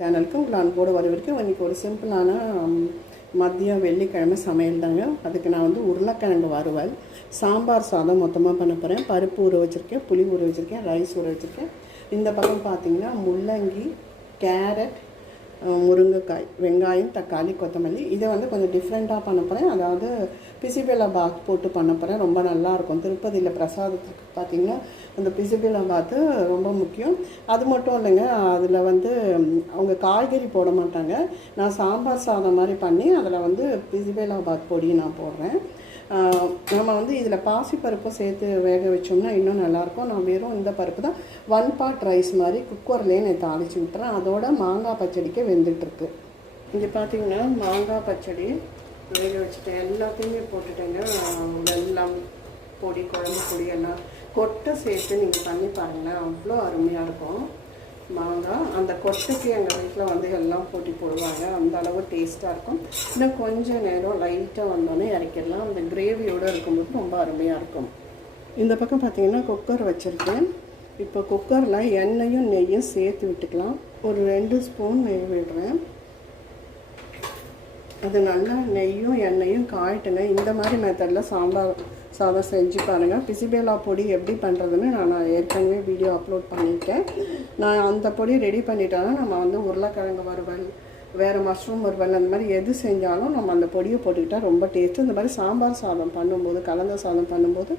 சேனலுக்கு உங்களை அன்போடு வரவேற்கும் இன்றைக்கி ஒரு சிம்பிளான மதியம் வெள்ளிக்கிழமை சமையல் தாங்க. அதுக்கு நான் வந்து உருளைக்கிழங்கு வறுவல் சாம்பார் சாதம் மொத்தமாக பண்ண போகிறேன் பருப்பு ஊற வச்சுருக்கேன் புளி ஊற வச்சுருக்கேன் ரைஸ் ஊற வச்சுருக்கேன். இந்த பக்கம் பார்த்தீங்கன்னா முள்ளங்கி கேரட் முருங்கைக்காய் வெங்காயம் தக்காளி கொத்தமல்லி. இதை வந்து கொஞ்சம் டிஃப்ரெண்ட்டாக பண்ண போகிறேன் அதாவது பிசிபெல்லா பாத் போட்டு பண்ண போகிறேன் ரொம்ப நல்லாயிருக்கும் திருப்பதியில் பிரசாதத்துக்கு பார்த்தீங்கன்னா அந்த பிசிபெல்லா பாத்து ரொம்ப முக்கியம். அது மட்டும் இல்லைங்க அதில் வந்து அவங்க காய்கறி போட மாட்டாங்க. நான் சாம்பார் சாதம் மாதிரி பண்ணி அதில் வந்து பிசிபெல்லா பாத் பொடி நான் போடுறேன். நம்ம வந்து இதில் பாசிப்பருப்பும் சேர்த்து வேக வச்சோம்னா இன்னும் நல்லாயிருக்கும். நான் வெறும் இந்த பருப்பு தான். ஒன் பார்ட் ரைஸ் மாதிரி குக்கர்லேயே நான் தாளிச்சு விட்டுறேன். அதோட மாங்காய் பச்சடிக்கு வெந்துட்டுருக்கு. இங்கே பார்த்தீங்கன்னா மாங்காய் பச்சடி வேக வச்சுட்டேன் எல்லாத்தையுமே போட்டுட்டேங்க. வெள்ளம் பொடி குழம்பு பொடி எல்லாம் கொட்டை சேர்த்து நீங்கள் பண்ணி பாருங்களேன். அவ்வளோ அருமையாக இருக்கும். மாங்காய் அந்த கொட்டைக்கு எங்கள் வீட்டில் வந்து எல்லாம் போட்டி போடுவாங்க. அந்த அளவு டேஸ்ட்டாக இருக்கும். இன்னும் கொஞ்சம் நேரம் லைட்டாக வந்தோடனே இறக்கிடலாம். அந்த கிரேவியோடு இருக்கும்போது ரொம்ப அருமையாக இருக்கும். இந்த பக்கம் பார்த்தீங்கன்னா குக்கர் வச்சுருக்கேன். இப்போ குக்கரில் எண்ணெயும் நெய்யும் சேர்த்து விட்டுக்கலாம். ஒரு ரெண்டு ஸ்பூன் நெய் விடுறேன். அது நல்லா நெய்யும் எண்ணெயும் காயட்டுங்க. இந்த மாதிரி மெத்தடில் சாம்பார் சாதம் செஞ்சு பாருங்கள் பிசிபேலா பொடி எப்படி பண்ணுறதுன்னு நான் நான் ஏற்கனவே வீடியோ அப்லோட் பண்ணியிருக்கேன் நான் அந்த பொடி ரெடி பண்ணிட்டோன்னா நம்ம வந்து உருளைக்கிழங்கு வறுவல் வேறு மஷ்ரூம் வறுவல் அந்த மாதிரி எது செஞ்சாலும் நம்ம அந்த பொடியை போட்டுக்கிட்டால் ரொம்ப டேஸ்ட்டு இந்த மாதிரி சாம்பார் சாதம் பண்ணும்போது கலந்த சாதம் பண்ணும்போது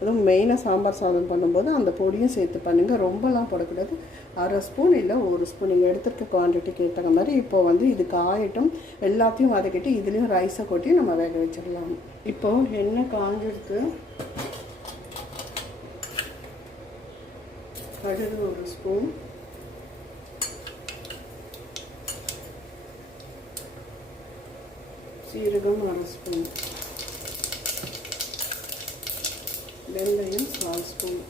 அதுவும் மெயினாக சாம்பார் சாதம் பண்ணும்போது அந்த பொடியும் சேர்த்து பண்ணுங்கள் ரொம்பலாம் போடக்கூடாது. அரை ஸ்பூன் இல்லை ஒரு ஸ்பூன். நீங்கள் எடுத்துருக்க குவான்டிட்டிக்கு ஏற்ற மாதிரி இப்போ வந்து இது ஆயிட்டும். எல்லாத்தையும் வதக்கிட்டு இதுலேயும் ரைஸை கொட்டி நம்ம வேக வச்சிடலாம். இப்போ எண்ணெய் காஞ்சிருக்கு. கடுகு ஒரு ஸ்பூன். சீரகம் அரை ஸ்பூன். வெந்தயம் கால் ஸ்பூன்.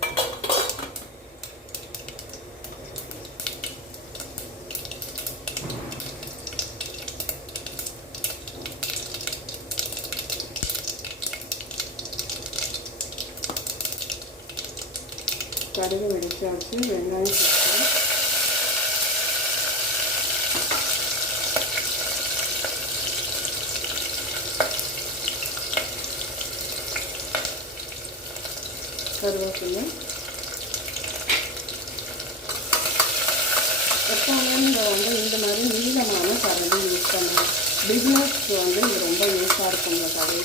கடுகு வெடிச்சாச்சு வெங்காயம் சேர்த்து. கருவேப்பிலை. எப்போவுமே நீங்கள் வந்து இந்த மாதிரி நீளமான கரடி யூஸ் பண்ணலாம். பிஸ்னஸ்க்கு வந்து இது ரொம்ப யூஸாக இருக்கும் இந்த கரடி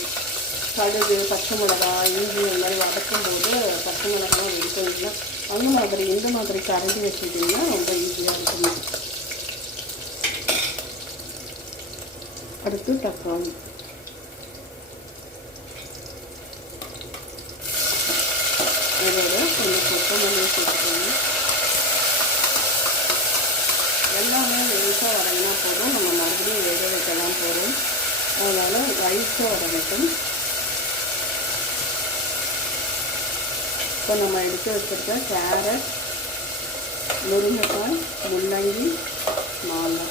கடுகு பச்சை மிளகா இஞ்சி இந்த மாதிரி வதக்கும் போது பச்சை மிளகாலாம் வெடிக்கணும்ல அந்த மாதிரி இந்த மாதிரி கரைஞ்சி வச்சுக்கிட்டிங்கன்னா ரொம்ப ஈஸியாக இருக்கும் அடுத்து தக்காளி. இதோட கொஞ்சம் கொத்தமல்லி சேர்த்துக்கோங்க. எல்லாமே லேசாக வதங்கினா போதும். நம்ம மறுபடியும் வேக வைக்கலாம் போகிறோம் அதனால் ரைஸாக வதங்கட்டும். இப்போ நம்ம எடுத்து வச்சுருக்க கேரட் முருங்கைக்காய் முள்ளங்கி மாலை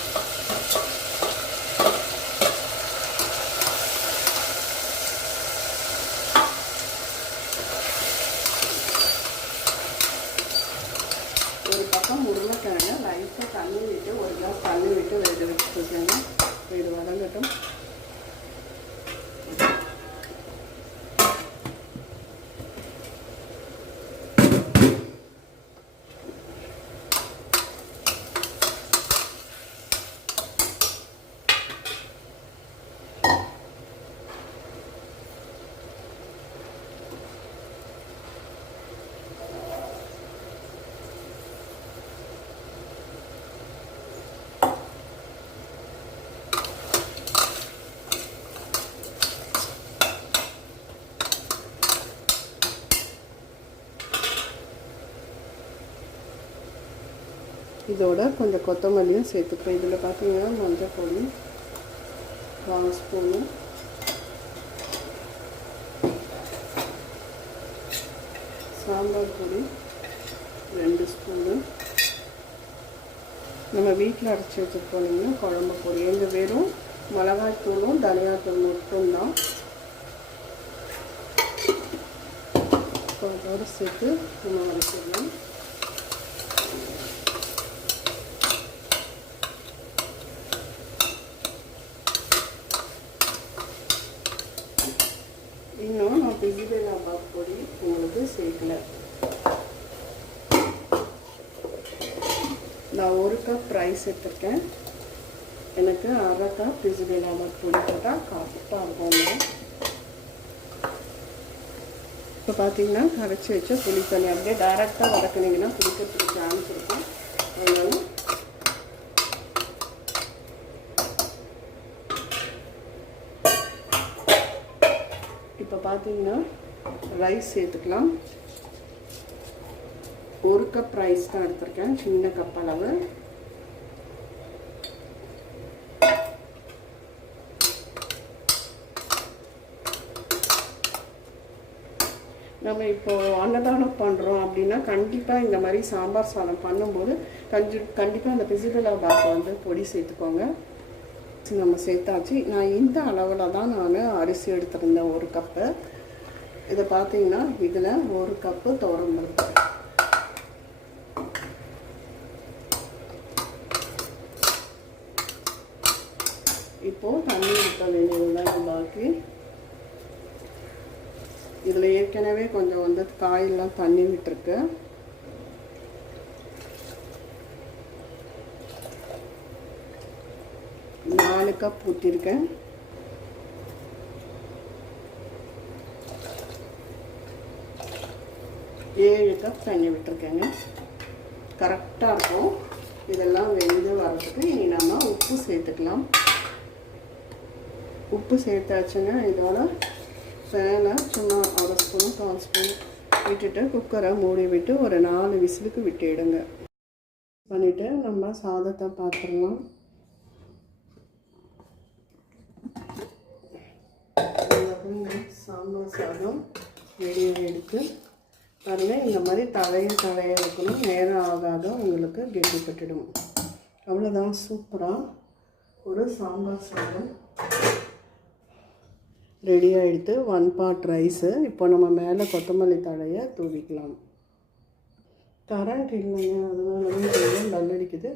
ஒரு பக்கம் உருளைக்கிழங்க லைட்டாக தண்ணி விட்டு ஒரு கிளாஸ் தண்ணி விட்டு வேக வச்சுருக்கேங்க. இது வதங்கட்டும். இதோட கொஞ்சம் கொத்தமல்லியும் சேர்த்துப்பேன் இதில் பார்த்தீங்கன்னா மஞ்சள் பொடி கால் ஸ்பூனு சாம்பார் பொடி ரெண்டு ஸ்பூனு நம்ம வீட்டில் அரைச்சி வச்சுருக்கோம்னா குழம்பு பொடி. எங்கள் வெறும் மிளகாய் தூளும் தனியாத்தூள் மட்டும்தான். அதோடு சேர்த்து நம்ம வதக்கிடலாம். கபாப் பொடி உங்களுக்கு சேர்க்கல நான் ஒரு கப் ரைஸ் எடுத்திருக்கேன். எனக்கு அரை கப் பிசிபெலாபாத் பொடி போட்டால் கரெக்டாக இருக்கும்ங்க இப்போ பார்த்தீங்கன்னா கரைச்சி வச்ச புளி தண்ணி. அப்படியே டைரெக்டாக வதக்குனீங்கன்னா குடிக்கிறதுக்கு சான்ஸ் இருக்கும். அதனால இப்போ பார்த்தீங்கன்னா ரைஸ் சேர்த்துக்கலாம். ஒரு கப் ரைஸ் தான் எடுத்திருக்கேன். சின்ன கப் அளவு. நம்ம இப்போ அன்னதானம் பண்ணுறோம் அப்படின்னா கண்டிப்பாக இந்த மாதிரி சாம்பார் சாதம் பண்ணும்போது கஞ்சி கண்டிப்பாக அந்த பிசிகலா பாப்பை வந்து பொடி சேர்த்துக்கோங்க. நம்ம சேர்த்தாச்சு. நான் இந்த அளவில் தான் நான் அரிசி எடுத்திருந்தேன் ஒரு கப்பு இதை பார்த்தீங்கன்னா இதில் ஒரு கப்பு துவரம் பருப்பு. இப்போது தண்ணி ஊற்ற வேண்டியதுதான் பாக்கி. இதில் ஏற்கனவே கொஞ்சம் வந்து காயெல்லாம் தண்ணி விட்டுருக்கு. நாலு கப் ஊற்றிருக்கேன் ஏழு கப் தண்ணி விட்டுருக்கேங்க. கரெக்டாக இருக்கும். இதெல்லாம் வெந்து வர்றதுக்கு இனி நம்ம உப்பு சேர்த்துக்கலாம். உப்பு சேர்த்தாச்சுங்க இதோட சேலை சும்மா அரை ஸ்பூன் கால் ஸ்பூன் விட்டுட்டு குக்கரை மூடி விட்டு ஒரு நாலு விசிலுக்கு விட்டுடுங்க. பண்ணிவிட்டு நம்ம சாதத்தை பார்த்துடலாம் சாம்பார் சாதம் ரெடியாக எடுத்து பாருங்கள் இந்த மாதிரி தழைய தழைய இருக்கணும். நேரம் ஆகாத உங்களுக்கு கெட்டிப்பட்டுடும் அவ்வளோதான் சூப்பராக ஒரு சாம்பார் சாதம். ரெடி ஆகிடுத்து ஒன் பார்ட் ரைஸு இப்போ நம்ம மேலே கொத்தமல்லி தழையை தூவிக்கலாம். கரண்ட் இல்லைங்க. அதனால கொஞ்சம் நல்லடிக்குது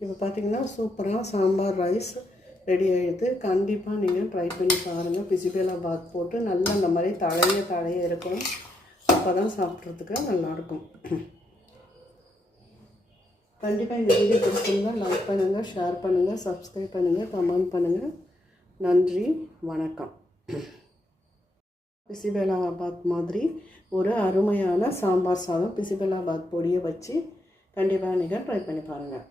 இப்போ பார்த்தீங்கன்னா சூப்பராக சாம்பார் ரைஸ் ரெடி ஆகிடுது கண்டிப்பாக நீங்கள் ட்ரை பண்ணி பாருங்கள் பிசிபேலா பாத் போட்டு நல்லா அந்த மாதிரி தழைய தழைய இருக்கணும். அப்போ தான் சாப்பிட்றதுக்கு நல்லாயிருக்கும். கண்டிப்பாக இந்த வீடியோ பிடிச்சிருந்தால் லைக் பண்ணுங்கள் ஷேர் பண்ணுங்கள் சப்ஸ்கிரைப் பண்ணுங்கள் கமெண்ட் பண்ணுங்கள் நன்றி வணக்கம். பிசிபெலாபாத் மாதிரி ஒரு அருமையான சாம்பார் சாதம் பிசிபெலாபாத் பொடியை வச்சு கண்டிப்பாக நீங்கள் ட்ரை பண்ணி பாருங்கள்